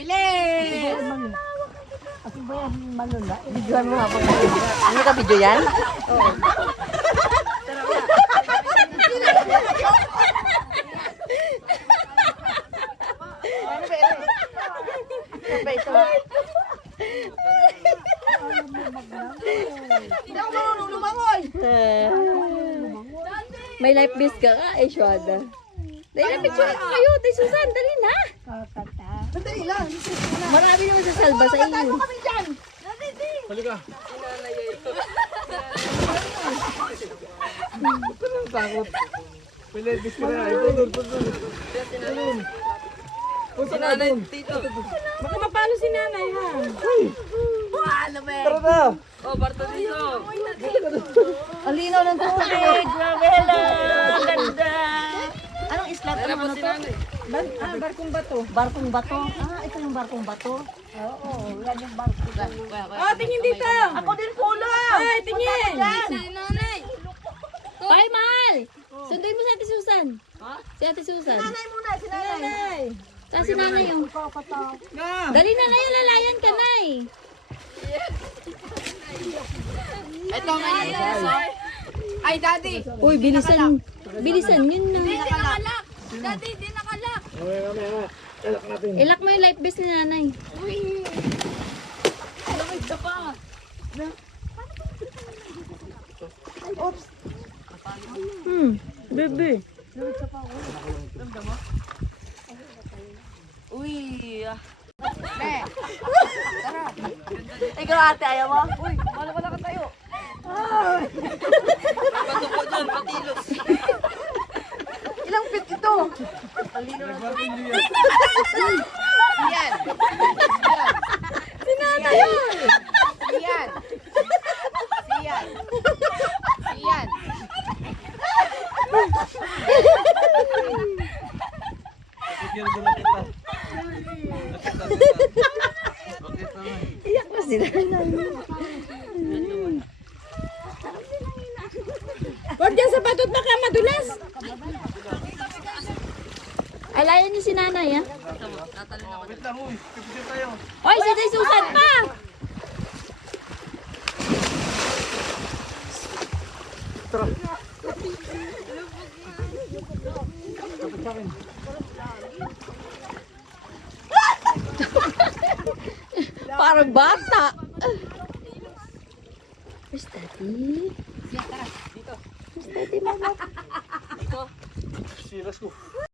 Bilis! Ako ba yan malula? Videoan mo habang ano ka video yan? Oo. Ano ba ito? May life vest ka ka, Shwada. Dahil na picture ko kayo, Tay Susan, dali na. Sandali lang. Marami naman sa salba sa iyo. Kami dyan. Halika. Takot. Pwede, bisko na. Ito. Si nanay, tito. Baka mapalo si nanay, ha? Tara na. Oh, Barto dito. Ang linaw ng tubig. Grabe, hello. Ang ganda. Anong isla? Ano to? Barkong bato. Barkong bato. Ah, ito yung barkong bato. Oo, yan yung barkong bato. Oh, tingin dito. Ako din pulo. Ay, tingin. Ay, mahal! Sunduin mo si Ate Susan. Si Ate Susan. Nanay muna, si nanay. Nanay. Tapos si nanay yung... Dali na lang, lalayan ka, nay. Ito nga Ay, daddy. Uy, bilisan. Bilisan yun na. nakalak. Daddy, di nakalak. Mamaya. Alak natin. Ilak mo yung life vest ni nanay. Bebe. Uy. Tara. Ikaw ate, ayaw mo? Uy, wala ka tayo. Patuko dyan, patilos. Ilang feet ito? Yan. Sinanay yun. Yan. Yan. Yan. Sige, doon na kita. Iyak na si nanay. Huwag dyan sa batot baka madulas. Ay, layan niyo si nanay, ha? Wait lang, uy. Pipigil tayo. Hoy, si Ate Susan pa! Tara. Parang bata. Where's Daddy? Where's Daddy, mama? Silas ko.